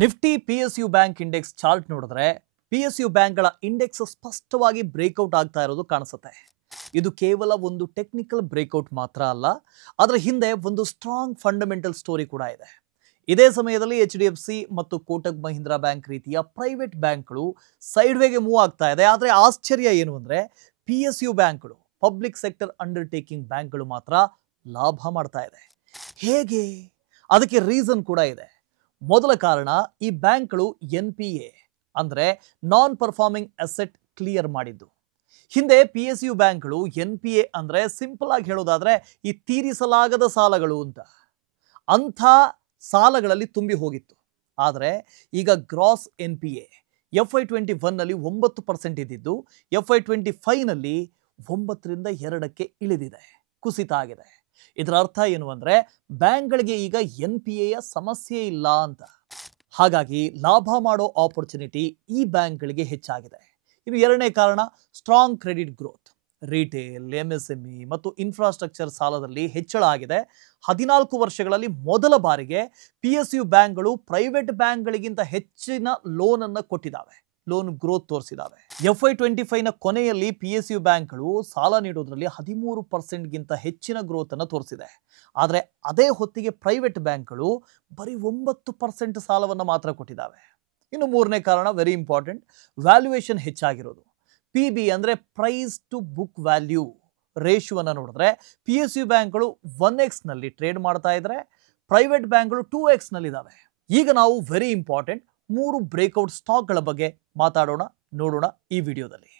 Nifty PSU bank index chart ನೋಡಿದ್ರೆ PSU ಬ್ಯಾಂಕ್ಗಳ index ಸ್ಪಷ್ಟವಾಗಿ ಬ್ರೇಕ್ಔಟ್ ಆಗ್ತಾ ಇರೋದು ಕಾಣಿಸುತ್ತೆ. ಇದು ಕೇವಲ ಒಂದು ಟೆಕ್ನಿಕಲ್ ಬ್ರೇಕ್ಔಟ್ ಮಾತ್ರ ಅಲ್ಲ, ಅದರ ಹಿಂದೆ ಒಂದು ಸ್ಟ್ರಾಂಗ್ ಫಂಡಮೆಂಟಲ್ ಸ್ಟೋರಿ ಕೂಡ ಇದೆ. ಇದೇ ಸಮಯದಲ್ಲಿ HDFC ಮತ್ತು ಕೋಟಕ್ ಮಹೀಂದ್ರಾ ಬ್ಯಾಂಕ್ ರೀತಿಯ ಪ್ರೈವೇಟ್ ಬ್ಯಾಂಕ್ಗಳು ಸೈಡ್ ವೇಗೆ ಮೂವ್ ಆಗ್ತಾ ಇದೆ. ಆದರೆ ಆಶ್ಚರ್ಯ ಏನು ಅಂದ್ರೆ PSU ಬ್ಯಾಂಕ್ಗಳು, ಪಬ್ಲಿಕ್ ಸೆಕ್ಟರ್ ಅಂಡರ್ಟೇಕಿಂಗ್ ಬ್ಯಾಂಕ್ಗಳು ಮಾತ್ರ ಲಾಭ ಮಾಡ್ತಾ ಇದೆ. ಹೇಗೆ? ಅದಕ್ಕೆ ರೀಸನ್ ಕೂಡ ಇದೆ. ಮೊದಲ ಕಾರಣ, ಈ ಬ್ಯಾಂಕ್ಗಳು NPA ಅಂದ್ರೆ ನಾನ್ ಪರ್ಫಾರ್ಮಿಂಗ್ ಅಸೆಟ್ ಕ್ಲಿಯರ್ ಮಾಡಿದ್ದು. ಹಿಂದೆ PSU ಬ್ಯಾಂಕ್ಗಳು NPA ಅಂದ್ರೆ ಸಿಂಪಲ್ ಆಗಿ ಹೇಳೋದಾದ್ರೆ ಈ ತೀರಿಸಲಾಗದ ಸಾಲಗಳು ಅಂಥ ಸಾಲಗಳಲ್ಲಿ ತುಂಬಿ ಹೋಗಿತ್ತು. ಆದರೆ ಈಗ ಗ್ರಾಸ್ NPA FY21 ನಲ್ಲಿ 9% ಇದ್ದಿದ್ದು FY25 ನಲ್ಲಿ 9ರಿಂದ 2ಕ್ಕೆ ಇಳಿದಿದೆ, ಕುಸಿತ ಆಗಿದೆ. ಇದರ ಅರ್ಥ ಏನು ಅಂದ್ರೆ ಬ್ಯಾಂಕ್ಗಳಿಗೆ ಈಗ NPAಯ ಸಮಸ್ಯೆ ಇಲ್ಲ ಅಂತ. ಹಾಗಾಗಿ ಲಾಭ ಮಾಡೋ ಆಪರ್ಚುನಿಟಿ ಈ ಬ್ಯಾಂಕ್ಗಳಿಗೆ ಹೆಚ್ಚಾಗಿದೆ. ಇನ್ನು ಎರಡನೇ ಕಾರಣ, strong credit growth. Retail, MSME ಮತ್ತು ಇನ್ಫ್ರಾಸ್ಟ್ರಕ್ಚರ್ ಸಾಲದಲ್ಲಿ ಹೆಚ್ಚಳ ಆಗಿದೆ. 14 ವರ್ಷಗಳಲ್ಲಿ ಮೊದಲ ಬಾರಿಗೆ PSU ಬ್ಯಾಂಕ್ಗಳು ಪ್ರೈವೇಟ್ ಬ್ಯಾಂಕ್ಗಳಿಗಿಂತ ಹೆಚ್ಚಿನ ಲೋನ್ ಅನ್ನು ಕೊಟ್ಟಿದ್ದಾವೆ, ಲೋನ್ ಗ್ರೋತ್ ತೋರಿಸಿದಾವೆ. FY25ನ ಕೊನೆಯಲ್ಲಿ PSU ಬ್ಯಾಂಕ್ಗಳು ಸಾಲ ನೀಡೋದ್ರಲ್ಲಿ 13%ಗಿಂತ ಹೆಚ್ಚಿನ ಗ್ರೋತ್ ಅನ್ನು ತೋರಿಸಿದೆ. ಆದರೆ ಅದೇ ಹೊತ್ತಿಗೆ ಪ್ರೈವೇಟ್ ಬ್ಯಾಂಕ್ಗಳು ಬರೀ 9% ಸಾಲವನ್ನು ಮಾತ್ರ ಕೊಟ್ಟಿದ್ದಾವೆ. ಇನ್ನು ಮೂರನೇ ಕಾರಣ, ವೆರಿ ಇಂಪಾರ್ಟೆಂಟ್, ವ್ಯಾಲ್ಯೂಯೇಷನ್ ಹೆಚ್ಚಾಗಿರೋದು. PB ಅಂದ್ರೆ ಪ್ರೈಸ್ ಟು ಬುಕ್ ವ್ಯಾಲ್ಯೂ ರೇಷಿಯೋವನ್ನು ನೋಡಿದ್ರೆ PSU ಬ್ಯಾಂಕ್ಗಳು 1x ನಲ್ಲಿ ಟ್ರೇಡ್ ಮಾಡ್ತಾ ಇದ್ರೆ, ಪ್ರೈವೇಟ್ ಬ್ಯಾಂಕ್ಗಳು 2x ನಲ್ಲಿದ್ದಾವೆ. ಈಗ ನಾವು ವೆರಿ ಇಂಪಾರ್ಟೆಂಟ್ 3 ಬ್ರೇಕ್ಔಟ್ ಸ್ಟಾಕ್ಗಳ ಬಗ್ಗೆ ಮಾತಾಡೋಣ, ನೋಡೋಣ ಈ ವಿಡಿಯೋದಲ್ಲಿ.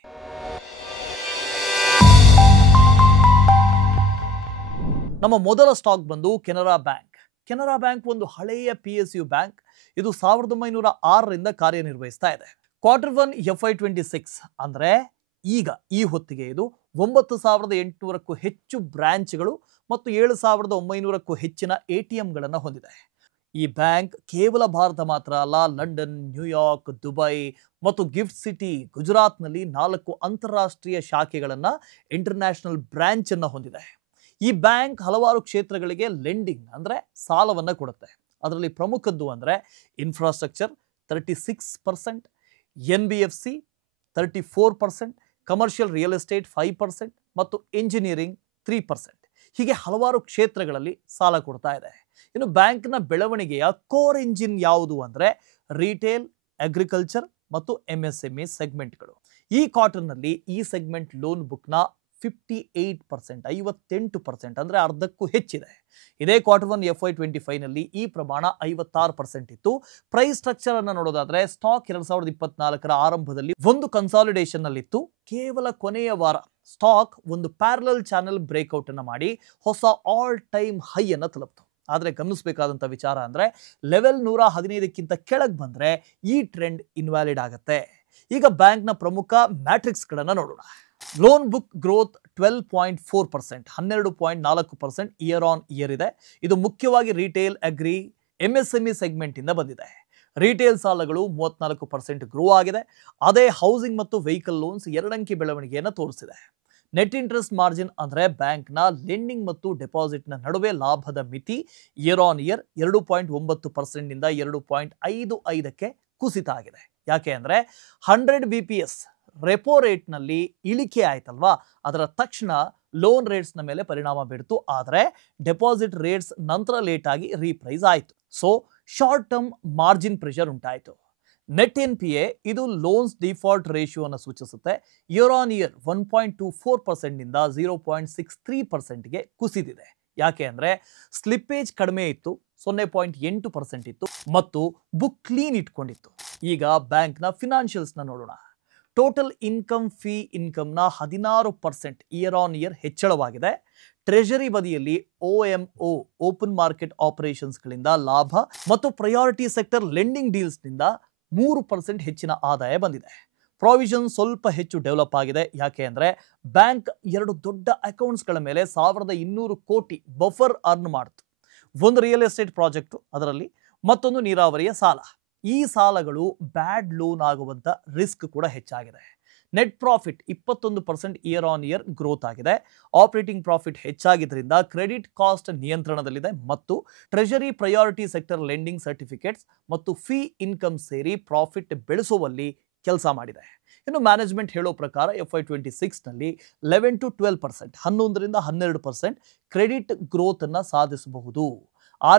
ನಮ್ಮ ಮೊದಲ ಸ್ಟಾಕ್ ಬಂದು ಕೆನರಾ ಬ್ಯಾಂಕ್. ಕೆನರಾ ಬ್ಯಾಂಕ್ ಒಂದು ಹಳೆಯ PSU ಬ್ಯಾಂಕ್. ಇದು 1906ರಿಂದ ಕಾರ್ಯನಿರ್ವಹಿಸ್ತಾ ಇದೆ. Q1 FY26 ಅಂದ್ರೆ ಈಗ ಈ ಹೊತ್ತಿಗೆ ಇದು 9800ಕ್ಕೂ ಹೆಚ್ಚು ಬ್ರಾಂಚ್ಗಳು ಮತ್ತು 7900ಕ್ಕೂ ಹೆಚ್ಚಿನ ATMಗಳನ್ನು ಹೊಂದಿದೆ. ಈ ಬ್ಯಾಂಕ್ ಕೇವಲ ಭಾರತ ಮಾತ್ರ ಅಲ್ಲ, ಲಂಡನ್, ನ್ಯೂಯಾರ್ಕ್, ದುಬೈ ಮತ್ತು ಗಿಫ್ಟ್ ಸಿಟಿ ಗುಜರಾತ್ನಲ್ಲಿ 4 ಅಂತಾರಾಷ್ಟ್ರೀಯ ಶಾಖೆಗಳನ್ನು, ಇಂಟರ್ನ್ಯಾಷನಲ್ ಬ್ರಾಂಚ್ ಅನ್ನು ಹೊಂದಿದೆ. ಈ ಬ್ಯಾಂಕ್ ಹಲವಾರು ಕ್ಷೇತ್ರಗಳಿಗೆ ಲೆಂಡಿಂಗ್ ಅಂದ್ರೆ ಸಾಲವನ್ನು ಕೊಡುತ್ತೆ. ಅದರಲ್ಲಿ ಪ್ರಮುಖದ್ದು ಅಂದ್ರೆ infrastructure 36%, NBFC 34%, commercial real estate 5% ಮತ್ತು ಇಂಜಿನಿಯರಿಂಗ್ 3%. ಹೀಗೆ ಹಲವಾರು ಕ್ಷೇತ್ರಗಳಲ್ಲಿ ಸಾಲ ಕೊಡ್ತಾ ಇದೆ. ಇನ್ನು ಬ್ಯಾಂಕ್ನ ಬೆಳವಣಿಗೆಯ ಕೋರ್ ಇಂಜಿನ್ ಯಾವುದು ಅಂದ್ರೆ ರಿಟೇಲ್, ಅಗ್ರಿಕಲ್ಚರ್ ಮತ್ತು MSME ಸೆಗ್ಮೆಂಟ್ಗಳು. ಈ ಕ್ವಾರ್ಟರ್ನಲ್ಲಿ ಈ ಸೆಗ್ಮೆಂಟ್ ಲೋನ್ ಬುಕ್ನ 58% ಅಂದ್ರೆ ಅರ್ಧಕ್ಕೂ ಹೆಚ್ಚಿದೆ. ಇದೇ Q1 FY25 ನಲ್ಲಿ ಈ ಪ್ರಮಾಣ 56% ಇತ್ತು. ಪ್ರೈಸ್ ಸ್ಟ್ರಕ್ಚರ್ ಅನ್ನು ನೋಡೋದಾದ್ರೆ ಸ್ಟಾಕ್ 2024ರ ಆರಂಭದಲ್ಲಿ ಒಂದು ಕನ್ಸಾಲಿಡೇಷನ್ ನಲ್ಲಿತ್ತು. ಕೇವಲ ಕೊನೆಯ ವಾರ ಸ್ಟಾಕ್ ಒಂದು ಪ್ಯಾರಲಲ್ ಚಾನೆಲ್ ಬ್ರೇಕ್ಔಟ್ ಅನ್ನು ಮಾಡಿ ಹೊಸ ಆಲ್ ಟೈಮ್ ಹೈ ಅನ್ನು ತಲುಪಿತು. ಆದರೆ ಗಮನಿಸಬೇಕಾದಂಥ ವಿಚಾರ ಅಂದ್ರೆ ಲೆವೆಲ್ 115ಕ್ಕಿಂತ ಕೆಳಗೆ ಬಂದ್ರೆ ಈ ಟ್ರೆಂಡ್ ಇನ್ವ್ಯಾಲಿಡ್ ಆಗುತ್ತೆ. ಈಗ ಬ್ಯಾಂಕ್ನ ಪ್ರಮುಖ ಮ್ಯಾಟ್ರಿಕ್ಸ್ಗಳನ್ನು ನೋಡೋಣ. Loan book growth 12.4%, 12.4% year on year ಇದೆ. ಇದು ಮುಖ್ಯವಾಗಿ ರಿಟೇಲ್, ಅಗ್ರಿ, MSME ಸೆಗ್ಮೆಂಟ್ ಇಂದ ಬಂದಿದೆ. ರಿಟೇಲ್ ಸಾಲಗಳು 34% ಗ್ರೋ ಆಗಿದೆ. ಅದೇ ಹೌಸಿಂಗ್ ಮತ್ತು ವೆಹಿಕಲ್ ಲೋನ್ಸ್ 2 ಅಂಕಿ ಬೆಳವಣಿಗೆಯನ್ನು ತೋರಿಸಿದೆ. ನೆಟ್ ಇಂಟ್ರೆಸ್ಟ್ ಮಾರ್ಜಿನ್ ಅಂದ್ರೆ ಬ್ಯಾಂಕ್ನ ಲೆಂಡಿಂಗ್ ಮತ್ತು ಡೆಪಾಸಿಟ್ನ ನಡುವೆ ಲಾಭದ ಮಿತಿ ಇಯರ್ ಆನ್ ಇಯರ್ 2.9% ನಿಂದ 2.55ಕ್ಕೆ ಕುಸಿತ ಆಗಿದೆ. ಯಾಕೆ ಅಂದ್ರೆ 100 BPS ರೆಪೋ ರೇಟ್ ನಲ್ಲಿ ಇಳಿಕೆ ಆಯ್ತಲ್ವಾ, ಅದರ ತಕ್ಷಣ ಲೋನ್ ರೇಟ್ಸ್ ನ ಮೇಲೆ ಪರಿಣಾಮ ಬೀರ್ತು. ಆದರೆ ಡೆಪಾಸಿಟ್ ರೇಟ್ಸ್ ನಂತರ ಲೇಟ್ ಆಗಿ ರೀಪ್ರೈಸ್ ಆಯಿತು. So short term margin pressure ಉಂಟಾಯಿತು. ನೆಟ್ NPA ಇದು ಲೋನ್ಸ್ ಡಿಫಾಲ್ಟ್ ರೇಷಿಯೋವನ್ನು ಸೂಚಿಸುತ್ತೆ. ಇಯರ್ ಆನ್ ಇಯರ್ 1.24% ನಿಂದ 0.63%ಗೆ ಕುಸಿದಿದೆ. ಯಾಕೆ ಅಂದ್ರೆ ಸ್ಲಿಪ್ಪೇಜ್ ಕಡಿಮೆ ಇತ್ತು, 0.8% ಇತ್ತು ಮತ್ತು ಬುಕ್ ಕ್ಲೀನ್ ಇಟ್ಕೊಂಡಿತ್ತು. ಈಗ ಬ್ಯಾಂಕ್ನ ಫಿನಾನ್ಷಿಯಲ್ಸ್ನ ನೋಡೋಣ. ಟೋಟಲ್ ಇನ್ಕಮ್, ಫೀ ಇನ್ಕಮ್ನ 16% ಇಯರ್ ಆನ್ ಇಯರ್ ಹೆಚ್ಚಳವಾಗಿದೆ. ಟ್ರೆಜರಿ ಬದಿಯಲ್ಲಿ OMO ಓಪನ್ ಮಾರ್ಕೆಟ್ ಆಪರೇಷನ್ಸ್ಗಳಿಂದ ಲಾಭ ಮತ್ತು ಪ್ರಯಾರಿಟಿ ಸೆಕ್ಟರ್ ಲೆಂಡಿಂಗ್ ಡೀಲ್ಸ್ನಿಂದ 3% ಹೆಚ್ಚಿನ ಆದಾಯ ಬಂದಿದೆ. ಪ್ರಾವಿಷನ್ ಸ್ವಲ್ಪ ಹೆಚ್ಚು ಡೆವಲಪ್ ಆಗಿದೆ. ಯಾಕೆ ಅಂದ್ರೆ ಬ್ಯಾಂಕ್ 2 ದೊಡ್ಡ ಅಕೌಂಟ್ಸ್ಗಳ ಮೇಲೆ 1200 ಕೋಟಿ ಬಫರ್ ಅರ್ನ್ ಮಾಡಿತು. ಒಂದು ರಿಯಲ್ ಎಸ್ಟೇಟ್ ಪ್ರಾಜೆಕ್ಟ್, ಅದರಲ್ಲಿ ಮತ್ತೊಂದು ನೀರಾವರಿಯ ಸಾಲ. ಈ ಸಾಲಗಳು ಬ್ಯಾಡ್ ಲೋನ್ ಆಗುವಂತ ರಿಸ್ಕ್ ಕೂಡ ಹೆಚ್ಚಾಗಿದೆ. Net profit 21% year on year growth ಆಗಿದೆ. ಆಪರೇಟಿಂಗ್ ಪ್ರಾಫಿಟ್ ಹೆಚ್ಚಾಗಿದ್ದರಿಂದ ಕ್ರೆಡಿಟ್ ಕಾಸ್ಟ್ ನಿಯಂತ್ರಣದಲ್ಲಿದೆ ಮತ್ತು treasury priority sector lending certificates ಮತ್ತು ಫೀ ಇನ್ಕಮ್ ಸೇರಿ ಪ್ರಾಫಿಟ್ ಬೆಳೆಸುವಲ್ಲಿ ಕೆಲಸ ಮಾಡಿದೆ. ಇನ್ನು ಮ್ಯಾನೇಜ್ಮೆಂಟ್ ಹೇಳೋ ಪ್ರಕಾರ FY26 ನಲ್ಲಿ 11 to 12% 11ರಿಂದ 12% ಕ್ರೆಡಿಟ್ ಗ್ರೋತ್ ಅನ್ನ ಸಾಧಿಸಬಹುದು.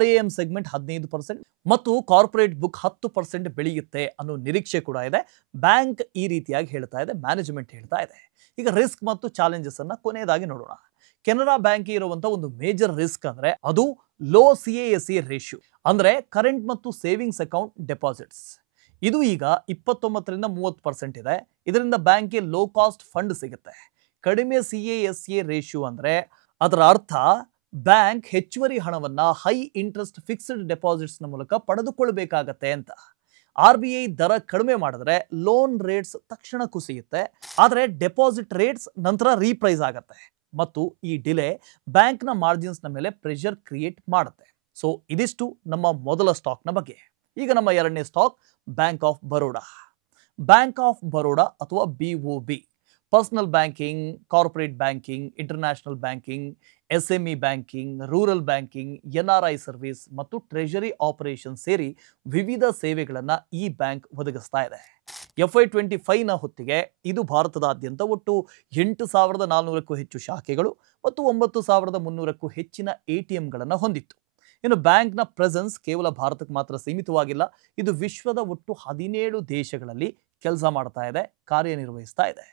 RAM ಸೆಗ್ಮೆಂಟ್ 15% ಮತ್ತು ಕಾರ್ಪೊರೇಟ್ ಬುಕ್ 10% ಬೆಳೆಯುತ್ತೆ ಅನ್ನೋ ನಿರೀಕ್ಷೆ ಕೂಡ ಇದೆ. ಬ್ಯಾಂಕ್ ಈ ರೀತಿಯಾಗಿ ಹೇಳ್ತಾ ಇದೆ, ಮ್ಯಾನೇಜ್ಮೆಂಟ್ ಹೇಳ್ತಾ ಇದೆ. ಈಗ ರಿಸ್ಕ್ ಮತ್ತು ಚಾಲೆಂಜಸ್ ಅನ್ನ ಕೊನೆಯದಾಗಿ ನೋಡೋಣ. ಕೆನರಾ ಬ್ಯಾಂಕ್ ಇರುವಂತಹ ಒಂದು ಮೇಜರ್ ರಿಸ್ಕ್ ಅಂದ್ರೆ ಅದು ಲೋ CASA ರೇಷಿಯೋ, ಅಂದ್ರೆ ಕರೆಂಟ್ ಮತ್ತು ಸೇವಿಂಗ್ಸ್ ಅಕೌಂಟ್ ಡೆಪಾಸಿಟ್ಸ್. ಇದು ಈಗ 29ರಿಂದ 30% ಇದೆ. ಇದರಿಂದ ಬ್ಯಾಂಕ್ಗೆ ಲೋ ಕಾಸ್ಟ್ ಫಂಡ್ ಸಿಗುತ್ತೆ. ಕಡಿಮೆ CASA ರೇಷಿಯೋ ಅಂದ್ರೆ ಅದರ ಅರ್ಥ ಬ್ಯಾಂಕ್ ಹೆಚ್ಚುವರಿ ಹಣವನ್ನ ಹೈ ಇಂಟ್ರೆಸ್ಟ್ ಫಿಕ್ಸ್ಡ್ ಡೆಪಾಸಿಟ್ಸ್ ನ ಮೂಲಕ ಪಡೆದುಕೊಳ್ಳಬೇಕಾಗತ್ತೆ ಅಂತ. RBI ದರ ಕಡಿಮೆ ಮಾಡಿದ್ರೆ ಲೋನ್ ರೇಟ್ಸ್ ತಕ್ಷಣ ಕುಸಿಯುತ್ತೆ, ಆದರೆ ಡೆಪಾಸಿಟ್ ರೇಟ್ಸ್ ನಂತರ ರೀಪ್ರೈಸ್ ಆಗುತ್ತೆ ಮತ್ತು ಈ ಡಿಲೇ ಬ್ಯಾಂಕ್ನ ಮಾರ್ಜಿನ್ಸ್ನ ಮೇಲೆ ಪ್ರೆಷರ್ ಕ್ರಿಯೇಟ್ ಮಾಡುತ್ತೆ. ಸೊ ಇದಿಷ್ಟು ನಮ್ಮ ಮೊದಲ ಸ್ಟಾಕ್ನ ಬಗ್ಗೆ. ಈಗ ನಮ್ಮ ಎರಡನೇ stock bank of Baroda. Bank of Baroda ಅಥವಾ BOB personal banking, corporate banking, international banking, SME banking, rural banking, NRI service ಮತ್ತು ಟ್ರೆಜರಿ ಆಪರೇಷನ್ ಸೇರಿ ವಿವಿಧ ಸೇವೆಗಳನ್ನು ಈ ಬ್ಯಾಂಕ್ ಒದಗಿಸ್ತಾ ಇದೆ. FY25ನ ಹೊತ್ತಿಗೆ ಇದು ಭಾರತದಾದ್ಯಂತ ಒಟ್ಟು 8,400ಕ್ಕೂ ಹೆಚ್ಚು ಶಾಖೆಗಳು ಮತ್ತು 9,300ಕ್ಕೂ ಹೆಚ್ಚಿನ ATMಗಳನ್ನು ಹೊಂದಿತ್ತು. ಇನ್ನು ಬ್ಯಾಂಕ್ನ ಪ್ರೆಸೆನ್ಸ್ ಕೇವಲ ಭಾರತಕ್ಕೆ ಮಾತ್ರ ಸೀಮಿತವಾಗಿಲ್ಲ, ಇದು ವಿಶ್ವದ ಒಟ್ಟು 17 ದೇಶಗಳಲ್ಲಿ ಕೆಲಸ ಮಾಡ್ತಾ ಇದೆ, ಕಾರ್ಯನಿರ್ವಹಿಸ್ತಾ ಇದೆ.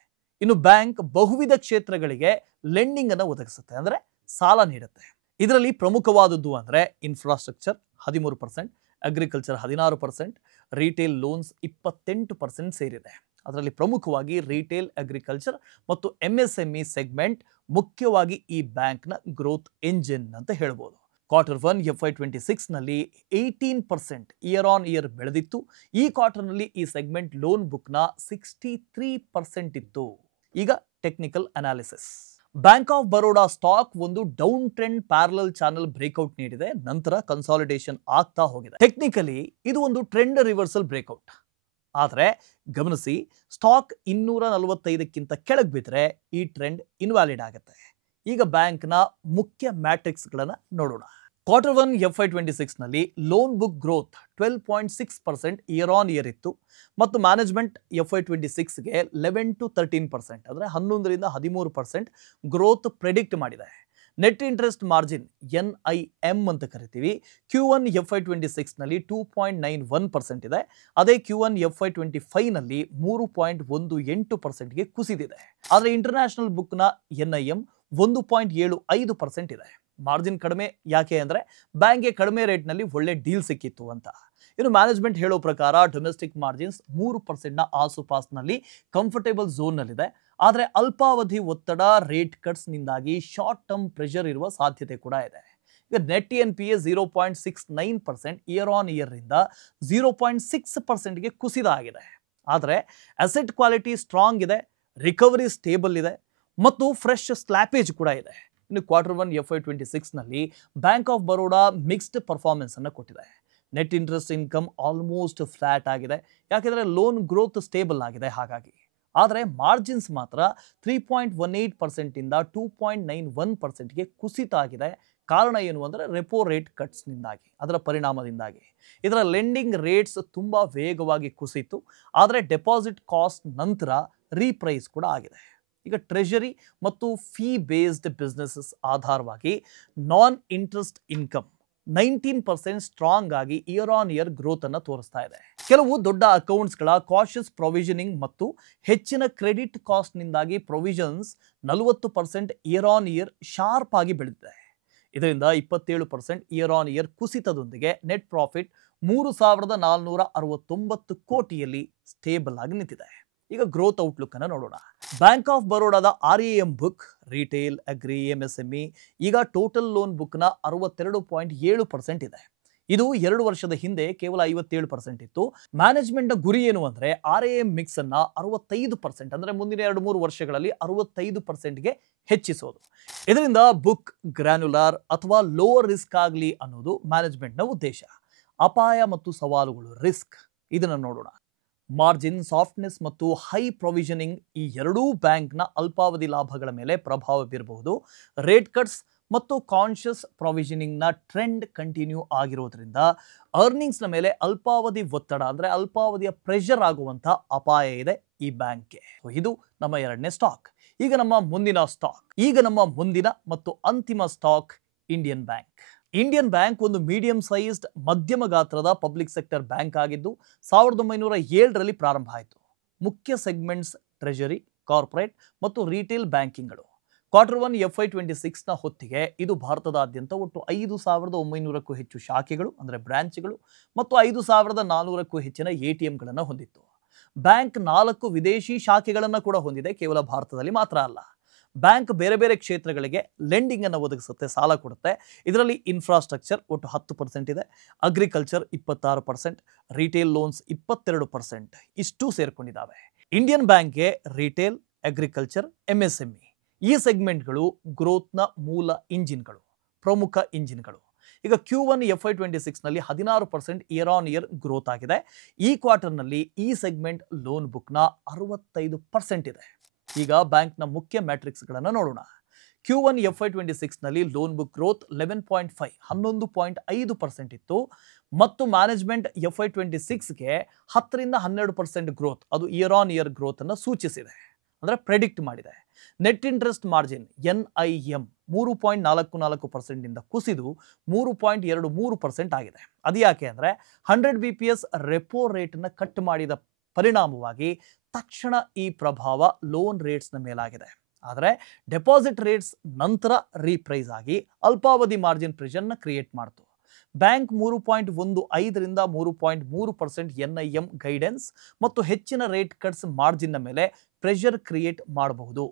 ಇನ್ನು ಬ್ಯಾಂಕ್ ಬಹುವಿಧ ಕ್ಷೇತ್ರಗಳಿಗೆ ಲೆಂಡಿಂಗ್ ಅನ್ನು ಒದಗಿಸುತ್ತೆ, ಅಂದ್ರೆ ಸಾಲ ನೀಡುತ್ತೆ. ಇದರಲ್ಲಿ ಪ್ರಮುಖವಾದದ್ದು ಅಂದ್ರೆ ಇನ್ಫ್ರಾಸ್ಟ್ರಕ್ಚರ್ 13%, ಅಗ್ರಿಕಲ್ಚರ್ 16%, ರಿಟೇಲ್ ಲೋನ್ಸ್ 28% ಸೇರಿದೆ. ಅದರಲ್ಲಿ ಪ್ರಮುಖವಾಗಿ ರಿಟೇಲ್, ಅಗ್ರಿಕಲ್ಚರ್ ಮತ್ತು MSME ಸೆಗ್ಮೆಂಟ್ ಮುಖ್ಯವಾಗಿ ಈ ಬ್ಯಾಂಕ್ನ ಗ್ರೋತ್ ಎಂಜಿನ್ ಅಂತ ಹೇಳ್ಬೋದು. Q1 FY26 ನಲ್ಲಿ 18% ಇಯರ್ ಆನ್ ಇಯರ್ ಬೆಳೆದಿತ್ತು. ಈ ಕ್ವಾರ್ಟರ್ನಲ್ಲಿ ಈ ಸೆಗ್ಮೆಂಟ್ ಲೋನ್ ಬುಕ್ನ 63% ಇತ್ತು. ಈಗ technical analysis. Bank of Baroda stock ಒಂದು down trend parallel channel breakout ನೀಡಿದೆ, ನಂತರ ಕನ್ಸಾಲಿಡೇಷನ್ ಆಗ್ತಾ ಹೋಗಿದೆ. ಟೆಕ್ನಿಕಲಿ ಇದು ಒಂದು ಟ್ರೆಂಡ್ ರಿವರ್ಸಲ್ ಬ್ರೇಕ್ಔಟ್. ಆದರೆ ಗಮನಿಸಿ, ಸ್ಟಾಕ್ 245ಕ್ಕಿಂತ ಕೆಳಗೆ ಬಿದ್ದರೆ ಈ ಟ್ರೆಂಡ್ ಇನ್ವ್ಯಾಲಿಡ್ ಆಗುತ್ತೆ. ಈಗ ಬ್ಯಾಂಕ್ನ ಮುಖ್ಯ ಮ್ಯಾಟ್ರಿಕ್ಸ್ಗಳನ್ನು ನೋಡೋಣ. Q1 FY26 ನಲ್ಲಿ loan book growth 12.6% year on year ಇತ್ತು ಮತ್ತು ಮ್ಯಾನೇಜ್ಮೆಂಟ್ FY26ಗೆ 11 to 13% ಅಂದರೆ 11ರಿಂದ 13% ಗ್ರೋತ್ ಪ್ರೆಡಿಕ್ಟ್ ಮಾಡಿದೆ. ನೆಟ್ ಇಂಟ್ರೆಸ್ಟ್ ಮಾರ್ಜಿನ್ NIM ಅಂತ ಕರಿತೀವಿ, Q1 FY26 ನಲ್ಲಿ 2.91% ಇದೆ. ಅದೇ Q1 FY25 ನಲ್ಲಿ 3.18%ಗೆ ಕುಸಿದಿದೆ. ಆದರೆ ಇಂಟರ್ನ್ಯಾಷನಲ್ ಬುಕ್ನ NIM 1.75% ಇದೆ. ಮಾರ್ಜಿನ್ ಕಡಿಮೆ ಯಾಕೆ ಅಂದರೆ ಬ್ಯಾಂಕ್ಗೆ ಕಡಿಮೆ ರೇಟ್ನಲ್ಲಿ ಒಳ್ಳೆ ಡೀಲ್ ಸಿಕ್ಕಿತ್ತು ಅಂತ. ಇನ್ನು ಮ್ಯಾನೇಜ್ಮೆಂಟ್ ಹೇಳೋ ಪ್ರಕಾರ ಡೊಮೆಸ್ಟಿಕ್ ಮಾರ್ಜಿನ್ಸ್ 3%ನ ಆಸುಪಾಸ್ನಲ್ಲಿ ಕಂಫರ್ಟೇಬಲ್ ಝೋನ್ನಲ್ಲಿದೆ. ಆದರೆ ಅಲ್ಪಾವಧಿ ಒತ್ತಡ, ರೇಟ್ ಕಟ್ಸ್ನಿಂದಾಗಿ ಶಾರ್ಟ್ ಟರ್ಮ್ ಪ್ರೆಷರ್ ಇರುವ ಸಾಧ್ಯತೆ ಕೂಡ ಇದೆ. ಈಗ net NPA 0.69% year on year ಇಂದ 0.6%ಗೆ ಕುಸಿತ ಆಗಿದೆ. ಆದರೆ ಅಸೆಟ್ ಕ್ವಾಲಿಟಿ ಸ್ಟ್ರಾಂಗ್ ಇದೆ, ರಿಕವರಿ ಸ್ಟೇಬಲ್ ಇದೆ ಮತ್ತು ಫ್ರೆಶ್ ಸ್ಲ್ಯಾಪೇಜ್ ಕೂಡ ಇದೆ. ಇನ್ನು Q1 FY26 ನಲ್ಲಿ bank of Baroda mixed performance ಅನ್ನು ಕೊಟ್ಟಿದೆ. Net interest income almost flat ಆಗಿದೆ, ಯಾಕೆಂದರೆ ಲೋನ್ ಗ್ರೋತ್ ಸ್ಟೇಬಲ್ ಆಗಿದೆ ಹಾಗಾಗಿ. ಆದರೆ ಮಾರ್ಜಿನ್ಸ್ ಮಾತ್ರ 3.18% ಇಂದ 2.91%ಗೆ ಕುಸಿತ ಆಗಿದೆ. ಕಾರಣ ಏನು ಅಂದರೆ ರೆಪೋ ರೇಟ್ ಕಟ್ಸ್ನಿಂದಾಗಿ, ಅದರ ಪರಿಣಾಮದಿಂದಾಗಿ. ಇದರ ಲೆಂಡಿಂಗ್ ರೇಟ್ಸ್ ತುಂಬ ವೇಗವಾಗಿ ಕುಸಿತು, ಆದರೆ ಡೆಪಾಸಿಟ್ ಕಾಸ್ಟ್ ನಂತರ ರೀಪ್ರೈಸ್ ಕೂಡ ಆಗಿದೆ. ಈಗ ಟ್ರೆಜರಿ ಮತ್ತು ಫೀ ಬೇಸ್ಡ್ ಬಿಸ್ನೆಸಸ್ ಆಧಾರವಾಗಿ ನಾನ್ ಇಂಟ್ರೆಸ್ಟ್ ಇನ್ಕಮ್ 19% ಸ್ಟ್ರಾಂಗ್ ಆಗಿ ಇಯರ್ ಆನ್ ಇಯರ್ ಗ್ರೋತ್ ಅನ್ನು ತೋರಿಸ್ತಾ ಇದೆ. ಕೆಲವು ದೊಡ್ಡ ಅಕೌಂಟ್ಸ್ಗಳ ಕಾಷಿಯಸ್ ಪ್ರೊವಿಷನಿಂಗ್ ಮತ್ತು ಹೆಚ್ಚಿನ ಕ್ರೆಡಿಟ್ ಕಾಸ್ಟ್ ನಿಂದಾಗಿ provisions 40% year on year sharp ಆಗಿ ಬೆಳೆದಿದೆ. ಇದರಿಂದ 27% ಇಯರ್ ಆನ್ ಇಯರ್ ಕುಸಿತದೊಂದಿಗೆ ನೆಟ್ ಪ್ರಾಫಿಟ್ 3,469 ಕೋಟಿಯಲ್ಲಿ ಸ್ಟೇಬಲ್ ಆಗಿ ನಿಂತಿದೆ. ಈಗ ಗ್ರೋತ್ ಔಟ್ಲುಕ್ ಅನ್ನು ನೋಡೋಣ. ಬ್ಯಾಂಕ್ ಆಫ್ ಬರೋಡಾದ RAM book retail, agri, MSME ಈಗ ಟೋಟಲ್ ಲೋನ್ ಬುಕ್ನ 62.7% ಇದೆ. ಇದು 2 ವರ್ಷದ ಹಿಂದೆ ಕೇವಲ 57% ಇತ್ತು. ಮ್ಯಾನೇಜ್ಮೆಂಟ್ನ ಗುರಿ ಏನು ಅಂದ್ರೆ RAM ಮಿಕ್ಸ್ ಅನ್ನ 65% ಅಂದ್ರೆ ಮುಂದಿನ 2-3 ವರ್ಷಗಳಲ್ಲಿ 65%ಗೆ ಹೆಚ್ಚಿಸೋದು. ಇದರಿಂದ ಬುಕ್ ಗ್ರ್ಯಾನ್ಯುಲರ್ ಅಥವಾ ಲೋವರ್ ರಿಸ್ಕ್ ಆಗಲಿ ಅನ್ನೋದು ಮ್ಯಾನೇಜ್ಮೆಂಟ್ನ ಉದ್ದೇಶ. ಅಪಾಯ ಮತ್ತು ಸವಾಲುಗಳು, ರಿಸ್ಕ್, ಇದನ್ನು ನೋಡೋಣ. ಮಾರ್ಜಿನ್ ಸಾಫ್ಟ್ನೆಸ್ ಮತ್ತು ಹೈ ಪ್ರೊವಿಷನಿಂಗ್ ಈ ಎರಡೂ ಬ್ಯಾಂಕ್ನ ಅಲ್ಪಾವಧಿ ಲಾಭಗಳ ಮೇಲೆ ಪ್ರಭಾವ ಬೀರಬಹುದು. ರೇಟ್ ಕಟ್ಸ್ ಮತ್ತು ಕಾನ್ಷಿಯಸ್ ಪ್ರೊವಿಷನಿಂಗ್ನ ಟ್ರೆಂಡ್ ಕಂಟಿನ್ಯೂ ಆಗಿರೋದ್ರಿಂದ ಅರ್ನಿಂಗ್ಸ್ನ ಮೇಲೆ ಅಲ್ಪಾವಧಿ ಒತ್ತಡ ಅಂದರೆ ಅಲ್ಪಾವಧಿಯ ಪ್ರೆಷರ್ ಆಗುವಂಥ ಅಪಾಯ ಇದೆ ಈ ಬ್ಯಾಂಕ್ಗೆ. ಇದು ನಮ್ಮ ಎರಡನೇ ಸ್ಟಾಕ್. ಈಗ ನಮ್ಮ ಮುಂದಿನ ಮತ್ತು ಅಂತಿಮ stock Indian bank. Indian bank ಒಂದು ಮೀಡಿಯಂ ಸೈಜ್ಡ್ ಮಧ್ಯಮ ಗಾತ್ರದ ಪಬ್ಲಿಕ್ ಸೆಕ್ಟರ್ ಬ್ಯಾಂಕ್ ಆಗಿದ್ದು 1907ರಲ್ಲಿ ಪ್ರಾರಂಭ ಆಯಿತು. ಮುಖ್ಯ ಸೆಗ್ಮೆಂಟ್ಸ್ ಟ್ರೆಜರಿ, ಕಾರ್ಪೊರೇಟ್ ಮತ್ತು ರಿಟೇಲ್ ಬ್ಯಾಂಕಿಂಗ್ಗಳು. Q1 FY26ನ ಹೊತ್ತಿಗೆ ಇದು ಭಾರತದಾದ್ಯಂತ ಒಟ್ಟು 5,900ಕ್ಕೂ ಹೆಚ್ಚು ಶಾಖೆಗಳು ಅಂದರೆ ಬ್ರಾಂಚ್ಗಳು ಮತ್ತು 5,400ಕ್ಕೂ ಹೆಚ್ಚಿನ ATMಗಳನ್ನು ಹೊಂದಿತ್ತು. ಬ್ಯಾಂಕ್ 4 ವಿದೇಶಿ ಶಾಖೆಗಳನ್ನು ಕೂಡ ಹೊಂದಿದೆ, ಕೇವಲ ಭಾರತದಲ್ಲಿ ಮಾತ್ರ ಅಲ್ಲ. ಬ್ಯಾಂಕ್ ಬೇರೆ ಬೇರೆ ಕ್ಷೇತ್ರಗಳಿಗೆ ಲೆಂಡಿಂಗ್ ಅನ್ನು ಒದಗಿಸುತ್ತೆ, ಸಾಲ ಕೊಡುತ್ತೆ. ಇದರಲ್ಲಿ ಇನ್ಫ್ರಾಸ್ಟ್ರಕ್ಚರ್ ಒಟ್ಟು 10% ಇದೆ, ಅಗ್ರಿಕಲ್ಚರ್ 26%, ರಿಟೇಲ್ ಲೋನ್ಸ್ 22% ಇಷ್ಟು ಸೇರ್ಕೊಂಡಿದ್ದಾವೆ. ಇಂಡಿಯನ್ ಬ್ಯಾಂಕ್ಗೆ ರಿಟೇಲ್, ಅಗ್ರಿಕಲ್ಚರ್, MSME ಈ ಸೆಗ್ಮೆಂಟ್ಗಳು ಗ್ರೋತ್ನ ಮೂಲ ಇಂಜಿನ್ಗಳು, ಪ್ರಮುಖ ಇಂಜಿನ್ಗಳು. ಈಗ Q1 FY26ನಲ್ಲಿ 16% year on year growth ಆಗಿದೆ. ಈ ಕ್ವಾರ್ಟರ್ನಲ್ಲಿ ಈ ಸೆಗ್ಮೆಂಟ್ ಲೋನ್ ಬುಕ್ನ 65% ಇದೆ. ಈಗ ಬ್ಯಾಂಕ್ನ ಮುಖ್ಯ ಮ್ಯಾಟ್ರಿಕ್ಸ್ಗಳನ್ನು ನೋಡೋಣ. Q1 FY26ನಲ್ಲಿ ಲೋನ್ ಬುಕ್ ಗ್ರೋತ್ 11.5% ಇತ್ತು ಮತ್ತು ಮ್ಯಾನೇಜ್ಮೆಂಟ್ FY26ಗೆ 10ರಿಂದ 12% ಗ್ರೋತ್, ಅದು ಇಯರ್ ಆನ್ ಇಯರ್ ಗ್ರೋತ್ ಅನ್ನು ಸೂಚಿಸಿದೆ, ಅಂದರೆ ಪ್ರೆಡಿಕ್ಟ್ ಮಾಡಿದೆ. ನೆಟ್ ಇಂಟ್ರೆಸ್ಟ್ ಮಾರ್ಜಿನ್ NIM 3.44% ಇಂದ ಕುಸಿದು 3.23% ಆಗಿದೆ. ಅದು ಯಾಕೆ ಅಂದರೆ 100 BPS ರೆಪೋ ರೇಟನ್ನು ಕಟ್ ಮಾಡಿದ ಪರಿಣಾಮವಾಗಿ ತಕ್ಷಣ ಈ ಪ್ರಭಾವ ಲೋನ್ ರೇಟ್ಸ್ನ ಮೇಲಾಗಿದೆ. ಆದರೆ ಡೆಪಾಸಿಟ್ ರೇಟ್ಸ್ ನಂತರ ರೀಪ್ರೈಸ್ ಆಗಿ ಅಲ್ಪಾವಧಿ ಮಾರ್ಜಿನ್ ಪ್ರೆಷರ್ನ ಕ್ರಿಯೇಟ್ ಮಾಡ್ತು. ಬ್ಯಾಂಕ್ 3.15ರಿಂದ 3.3% NIM ಗೈಡೆನ್ಸ್ ಮತ್ತು ಹೆಚ್ಚಿನ ರೇಟ್ ಕಟ್ಸ್ ಮಾರ್ಜಿನ್ನ ಮೇಲೆ ಪ್ರೆಷರ್ ಕ್ರಿಯೇಟ್ ಮಾಡಬಹುದು.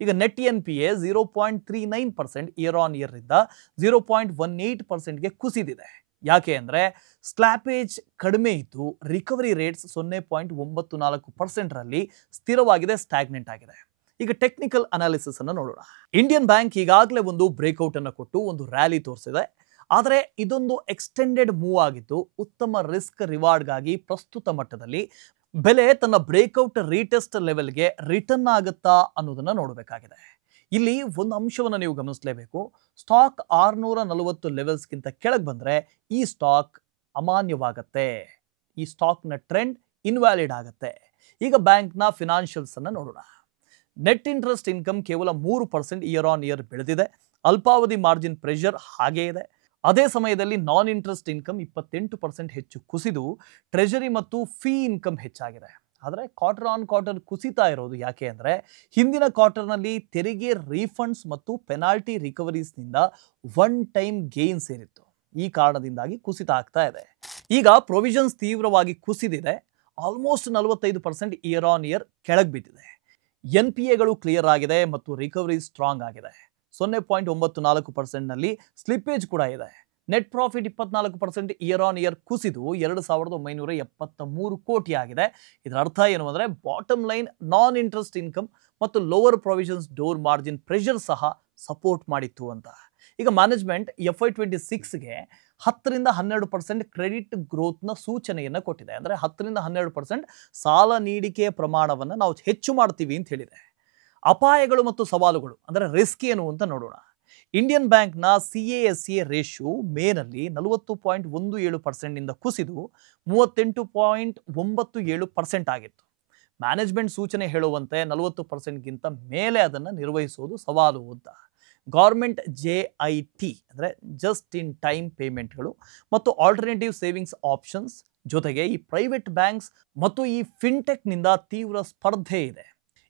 ಈಗ net NPA 0.39% year on year ಇಂದ 0.18%ಗೆ ಕುಸಿದಿದೆ. ಯಾಕೆ ಅಂದರೆ ಸ್ಲ್ಯಾಪೇಜ್ ಕಡಿಮೆ ಇದ್ದು ರಿಕವರಿ ರೇಟ್ಸ್ 0.94%ರಲ್ಲಿ ಸ್ಥಿರವಾಗಿದೆ, ಸ್ಟ್ಯಾಗ್ನೆಂಟ್ ಆಗಿದೆ. ಈಗ ಟೆಕ್ನಿಕಲ್ ಅನಾಲಿಸಿಸ್ ಅನ್ನು ನೋಡೋಣ. ಇಂಡಿಯನ್ ಬ್ಯಾಂಕ್ ಈಗಾಗಲೇ ಒಂದು ಬ್ರೇಕ್ಔಟ್ ಅನ್ನು ಕೊಟ್ಟು ಒಂದು ರ್ಯಾಲಿ ತೋರಿಸಿದೆ. ಆದರೆ ಇದೊಂದು ಎಕ್ಸ್ಟೆಂಡೆಡ್ ಮೂವ್ ಆಗಿದ್ದು ಉತ್ತಮ ರಿಸ್ಕ್ ರಿವಾರ್ಡ್ಗಾಗಿ ಪ್ರಸ್ತುತ ಮಟ್ಟದಲ್ಲಿ ಬೆಲೆ ತನ್ನ ಬ್ರೇಕ್ಔಟ್ ರೀಟೆಸ್ಟ್ ಲೆವೆಲ್ಗೆ ರಿಟರ್ನ್ ಆಗುತ್ತಾ ಅನ್ನೋದನ್ನ ನೋಡಬೇಕಾಗಿದೆ. ಇಲ್ಲಿ ಒಂದು ಅಂಶವನ್ನು ನೀವು ಗಮನಿಸಲೇಬೇಕು. ಸ್ಟಾಕ್ 640 ಲೆವೆಲ್ಸ್ಗಿಂತ ಕೆಳಗೆ ಬಂದರೆ ಈ ಸ್ಟಾಕ್ ಅಮಾನ್ಯವಾಗತ್ತೆ, ಈ ಸ್ಟಾಕ್ನ ಟ್ರೆಂಡ್ ಇನ್ವ್ಯಾಲಿಡ್ ಆಗುತ್ತೆ. ಈಗ ಬ್ಯಾಂಕ್ನ ಫಿನಾನ್ಷಿಯಲ್ಸ್ ಅನ್ನು ನೋಡೋಣ. ನೆಟ್ ಇಂಟ್ರೆಸ್ಟ್ ಇನ್ಕಮ್ ಕೇವಲ 3% ಇಯರ್ ಆನ್ ಇಯರ್ ಬೆಳೆದಿದೆ. ಅಲ್ಪಾವಧಿ ಮಾರ್ಜಿನ್ ಪ್ರೆಷರ್ ಹಾಗೇ ಇದೆ. ಅದೇ ಸಮಯದಲ್ಲಿ ನಾನ್ ಇಂಟ್ರೆಸ್ಟ್ ಇನ್ಕಮ್ 28% ಹೆಚ್ಚು ಕುಸಿದು ಟ್ರೆಜರಿ ಮತ್ತು ಫೀ ಇನ್ಕಮ್ ಹೆಚ್ಚಾಗಿದೆ. ಆದರೆ ಕ್ವಾರ್ಟರ್ ಆನ್ ಕ್ವಾರ್ಟರ್ ಕುಸಿತಾ ಇರೋದು ಯಾಕೆ ಅಂದರೆ ಹಿಂದಿನ ಕ್ವಾರ್ಟರ್ನಲ್ಲಿ ತೆರಿಗೆ ರೀಫಂಡ್ಸ್ ಮತ್ತು ಪೆನಾಲ್ಟಿ ರಿಕವರೀಸ್ನಿಂದ ಒನ್ ಟೈಮ್ ಗೇನ್ ಸೇರಿತ್ತು. ಈ ಕಾರಣದಿಂದಾಗಿ ಕುಸಿತ ಆಗ್ತಾ ಇದೆ. ಈಗ ಪ್ರೊವಿಷನ್ಸ್ ತೀವ್ರವಾಗಿ ಕುಸಿದಿದೆ, ಆಲ್ಮೋಸ್ಟ್ 45% ಇಯರ್ ಆನ್ ಇಯರ್ ಕೆಳಗೆ ಬಿದ್ದಿದೆ. NPAಗಳು ಕ್ಲಿಯರ್ ಆಗಿದೆ ಮತ್ತು ರಿಕವರಿ ಸ್ಟ್ರಾಂಗ್ ಆಗಿದೆ. 0.94%ನಲ್ಲಿ ಸ್ಲಿಪ್ಪೇಜ್ ಕೂಡ ಇದೆ. Net profit 24% year on year ಕುಸಿದು 2,973 ಕೋಟಿ ಆಗಿದೆ. ಇದರ ಅರ್ಥ ಏನು ಅಂದರೆ ಬಾಟಮ್ ಲೈನ್ ನಾನ್ ಇಂಟ್ರೆಸ್ಟ್ ಇನ್ಕಮ್ ಮತ್ತು lower provisions door margin pressure ಸಹ ಸಪೋರ್ಟ್ ಮಾಡಿತ್ತು ಅಂತ. ಈಗ ಮ್ಯಾನೇಜ್ಮೆಂಟ್ FY26ಗೆ 10ರಿಂದ 12% ಕ್ರೆಡಿಟ್ ಗ್ರೋತ್ನ ಸೂಚನೆಯನ್ನು ಕೊಟ್ಟಿದೆ. ಅಂದರೆ 10ರಿಂದ 12% ಸಾಲ ನೀಡಿಕೆಯ ಪ್ರಮಾಣವನ್ನು ನಾವು ಹೆಚ್ಚು ಮಾಡ್ತೀವಿ ಅಂತ ಹೇಳಿದೆ. ಅಪಾಯಗಳು ಮತ್ತು ಸವಾಲುಗಳು ಅಂದರೆ ರಿಸ್ಕ್ ಏನು ಅಂತ ನೋಡೋಣ. ಇಂಡಿಯನ್ ಬ್ಯಾಂಕ್ನ CASA ರೇಷಿಯೋ ಮೇನಲ್ಲಿ 40.17% ಇಂದ ಕುಸಿದು 38.97% ಆಗಿತ್ತು. ಮ್ಯಾನೇಜ್ಮೆಂಟ್ ಸೂಚನೆ ಹೇಳುವಂತೆ 40%ಗಿಂತ ಮೇಲೆ ಅದನ್ನು ನಿರ್ವಹಿಸುವುದು ಸವಾಲು ಅಂತ. ಗೌರ್ಮೆಂಟ್ JIT ಅಂದರೆ ಜಸ್ಟ್ ಇನ್ ಟೈಮ್ ಪೇಮೆಂಟ್ಗಳು ಮತ್ತು ಆಲ್ಟರ್ನೇಟಿವ್ ಸೇವಿಂಗ್ಸ್ ಆಪ್ಷನ್ಸ್ ಜೊತೆಗೆ ಈ ಪ್ರೈವೇಟ್ ಬ್ಯಾಂಕ್ಸ್ ಮತ್ತು ಈ ಫಿನ್ಟೆಕ್ನಿಂದ ತೀವ್ರ ಸ್ಪರ್ಧೆ ಇದೆ.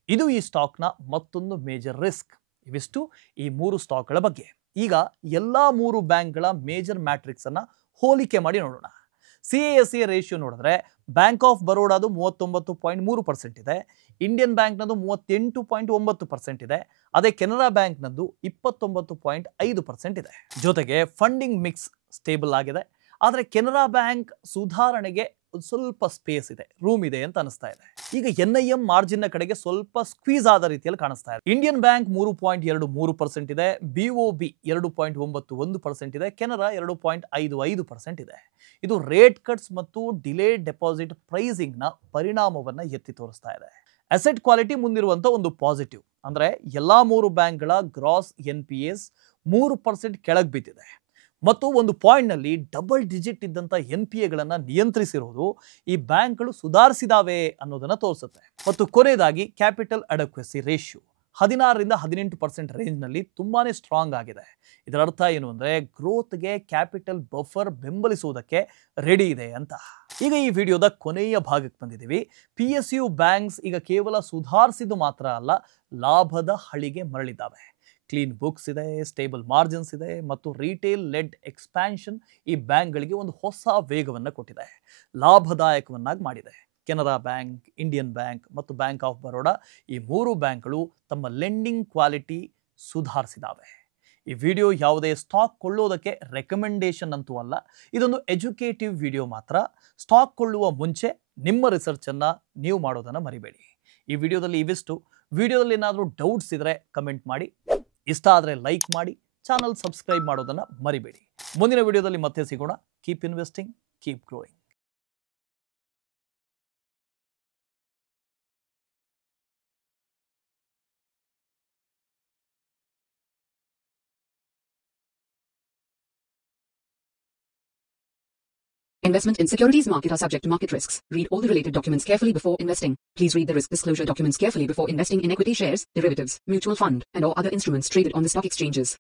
ಇದು ಈ ಸ್ಟಾಕ್ನ ಮತ್ತೊಂದು ಮೇಜರ್ ರಿಸ್ಕ್. ಇವಿಷ್ಟು ಈ 3 ಸ್ಟಾಕ್ಗಳ ಬಗ್ಗೆ. ಈಗ ಎಲ್ಲ 3 ಬ್ಯಾಂಕ್ಗಳ ಮೇಜರ್ ಮ್ಯಾಟ್ರಿಕ್ಸ್ ಅನ್ನ ಹೋಲಿಕೆ ಮಾಡಿ ನೋಡೋಣ. CASA ರೇಷಿಯೋ ನೋಡಿದ್ರೆ ಬ್ಯಾಂಕ್ ಆಫ್ ಬರೋಡಾದು 39.3% ಇದೆ, ಇಂಡಿಯನ್ ಬ್ಯಾಂಕ್ನದು 38.9% ಇದೆ, ಅದೇ ಕೆನರಾ ಬ್ಯಾಂಕ್ನದ್ದು 29.5% ಇದೆ. ಜೊತೆಗೆ ಫಂಡಿಂಗ್ ಮಿಕ್ಸ್ ಸ್ಟೇಬಲ್ ಆಗಿದೆ. ಆದರೆ ಕೆನರಾ ಬ್ಯಾಂಕ್ ಸುಧಾರಣೆಗೆ ಸ್ವಲ್ಪ ಸ್ಪೇಸ್ ಇದೆ, ರೂಮ್ ಇದೆ ಅಂತ ಅನಿಸ್ತಾ ಇದೆ. ಈಗ NIM ಮಾರ್ಜಿನ್ ನ ಕಡೆಗೆ ಸ್ವಲ್ಪ ಸ್ಕ್ವೀಸ್ ಆದ ರೀತಿಯಲ್ಲಿ ಕಾಣಿಸ್ತಾ ಇದೆ. ಇಂಡಿಯನ್ ಬ್ಯಾಂಕ್ 3.23% ಇದೆ, BOB 2.91% ಇದೆ, ಕೆನರಾ 2.55% ಇದೆ. ಇದು ರೇಟ್ ಕಟ್ಸ್ ಮತ್ತು ಡಿಲೇಡ್ ಡೆಪಾಸಿಟ್ ಪ್ರೈಸಿಂಗ್ ನ ಪರಿಣಾಮವನ್ನ ಎತ್ತಿ ತೋರಿಸ್ತಾ ಇದೆ. ಅಸೆಟ್ ಕ್ವಾಲಿಟಿ ಮುಂದಿರುವಂತ ಒಂದು ಪಾಸಿಟಿವ್ ಅಂದ್ರೆ ಎಲ್ಲಾ 3 ಬ್ಯಾಂಕ್ಗಳ ಗ್ರಾಸ್ NPAs 3% ಕೆಳಗೆ ಬಿದ್ದಿದೆ ಮತ್ತು ಒಂದು ಪಾಯಿಂಟ್ ನಲ್ಲಿ ಡಬಲ್ ಡಿಜಿಟ್ ಇದ್ದಂತ NPAಗಳನ್ನ ನಿಯಂತ್ರಿಸಿರೋದು ಈ ಬ್ಯಾಂಕ್ಗಳು ಸುಧಾರಿಸಿದಾವೆ ಅನ್ನೋದನ್ನ ತೋರಿಸುತ್ತೆ. ಮತ್ತು ಕೊನೆಯದಾಗಿ ಕ್ಯಾಪಿಟಲ್ ಅಡೆಕ್ವೆಸಿ ರೇಷಿಯೋ 16ರಿಂದ 18% ರೇಂಜ್ ನಲ್ಲಿ ತುಂಬಾನೇ ಸ್ಟ್ರಾಂಗ್ ಆಗಿದೆ. ಇದರ ಅರ್ಥ ಏನು ಅಂದ್ರೆ ಗ್ರೋತ್ಗೆ ಕ್ಯಾಪಿಟಲ್ ಬಫರ್ ಬೆಂಬಲಿಸುವುದಕ್ಕೆ ರೆಡಿ ಇದೆ ಅಂತ. ಈಗ ಈ ವಿಡಿಯೋದ ಕೊನೆಯ ಭಾಗಕ್ಕೆ ಬಂದಿದ್ದೀವಿ. PSU ಬ್ಯಾಂಕ್ಸ್ ಈಗ ಕೇವಲ ಸುಧಾರಿಸಿದ್ದು ಮಾತ್ರ ಅಲ್ಲ, ಲಾಭದ ಹಳಿಗೆ ಮರಳಿದ್ದಾವೆ. ಕ್ಲೀನ್ ಬುಕ್ಸ್ ಇದೆ, ಸ್ಟೇಬಲ್ ಮಾರ್ಜಿನ್ಸ್ ಇದೆ ಮತ್ತು ರಿಟೇಲ್ ಲೆಡ್ ಎಕ್ಸ್ಪ್ಯಾನ್ಷನ್ ಈ ಬ್ಯಾಂಕ್ಗಳಿಗೆ ಒಂದು ಹೊಸ ವೇಗವನ್ನು ಕೊಟ್ಟಿದೆ, ಲಾಭದಾಯಕವನ್ನಾಗಿ ಮಾಡಿದೆ. ಕೆನರಾ ಬ್ಯಾಂಕ್, ಇಂಡಿಯನ್ ಬ್ಯಾಂಕ್ ಮತ್ತು ಬ್ಯಾಂಕ್ ಆಫ್ ಬರೋಡಾ ಈ 3 ಬ್ಯಾಂಕ್ಗಳು ತಮ್ಮ ಲೆಂಡಿಂಗ್ ಕ್ವಾಲಿಟಿ ಸುಧಾರಿಸಿದಾವೆ. ಈ ವಿಡಿಯೋ ಯಾವುದೇ ಸ್ಟಾಕ್ ಕೊಳ್ಳೋದಕ್ಕೆ ರೆಕಮೆಂಡೇಶನ್ ಅಂತೂ ಅಲ್ಲ, ಇದೊಂದು ಎಜುಕೇಟಿವ್ ವಿಡಿಯೋ ಮಾತ್ರ. ಸ್ಟಾಕ್ ಕೊಳ್ಳುವ ಮುಂಚೆ ನಿಮ್ಮ ರಿಸರ್ಚ್ ಅನ್ನ ನೀವು ಮಾಡೋದನ್ನ ಮರಿಬೇಡಿ. ಈ ವಿಡಿಯೋದಲ್ಲಿ ಇವಿಷ್ಟು. ವಿಡಿಯೋದಲ್ಲಿ ಏನಾದರೂ ಡೌಟ್ಸ್ ಇದ್ರೆ ಕಮೆಂಟ್ ಮಾಡಿ, ಇಷ್ಟ ಆದರೆ ಲೈಕ್ ಮಾಡಿ, ಚಾನಲ್ ಸಬ್ಸ್ಕ್ರೈಬ್ ಮಾಡೋದನ್ನ ಮರಿಬೇಡಿ. ಮುಂದಿನ ವಿಡಿಯೋದಲ್ಲಿ ಮತ್ತೆ ಸಿಗೋಣ. Keep investing, keep growing. Investment in securities market are subject to market risks. Read all the related documents carefully before investing. Please read the risk disclosure documents carefully before investing in equity shares, derivatives, mutual fund, and or other instruments traded on the stock exchanges.